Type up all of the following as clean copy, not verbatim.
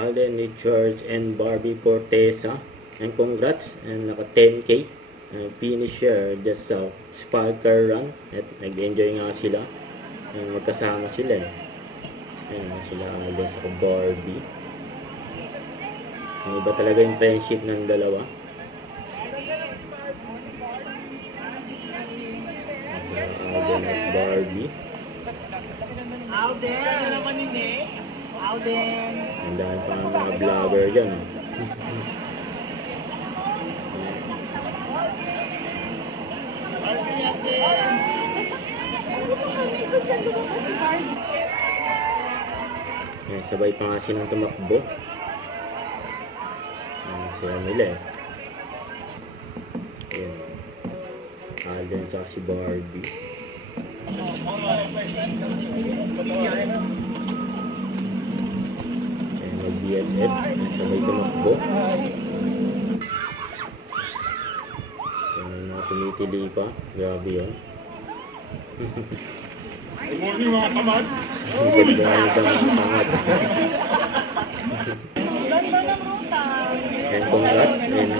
Alden Richards and Barbie Fortesa. And congrats, and naka 10K. Finisher just sa Sparker run. At nag-enjoy nga sila. And magkasama sila eh. Ayan sila Alden sa Barbie. Ang iba talaga yung friendship ng dalawa. Alden at Barbie. Alden! Ano naman yun eh? Alden! Ang dahil pa ng mga vlogger dyan. Ayan, sabay pa nga silang tumakbo. Ayan, sila nila eh. Ayan. Alden sa si Barbie. Ayan, mag-BFF. Ayan, sabay tumakbo. Ayan, mga tumitili pa. Grabe yun. Good morning mga kamad! Ang ganda nga nito mga pangat. Ayan, congrats. Ayan na.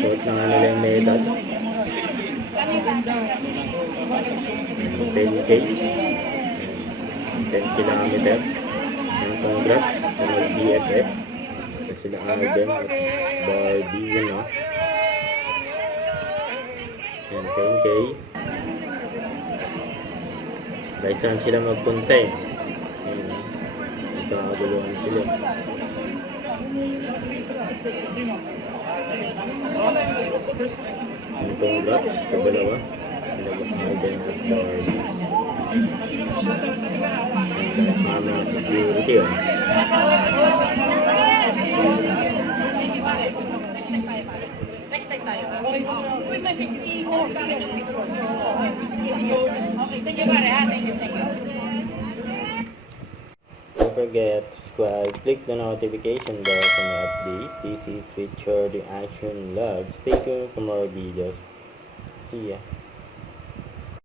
Suot na nga nila yung medal. 10K. 10 kilometer. Ayan, congrats. Sa mag-BFF. Kasi sila Alden at Barbie. Yun o. Ayan, 10K. Kahit saan sila magpunta eh. Ayan, nagkakaguluhan sila. Ayan, congrats sa dalawa. Alden at Barbie. Ayan, mga security oh. Don't forget to subscribe, click the notification bell for more updates. This is Richard the Action Vlog. Stay tuned for more videos. See ya.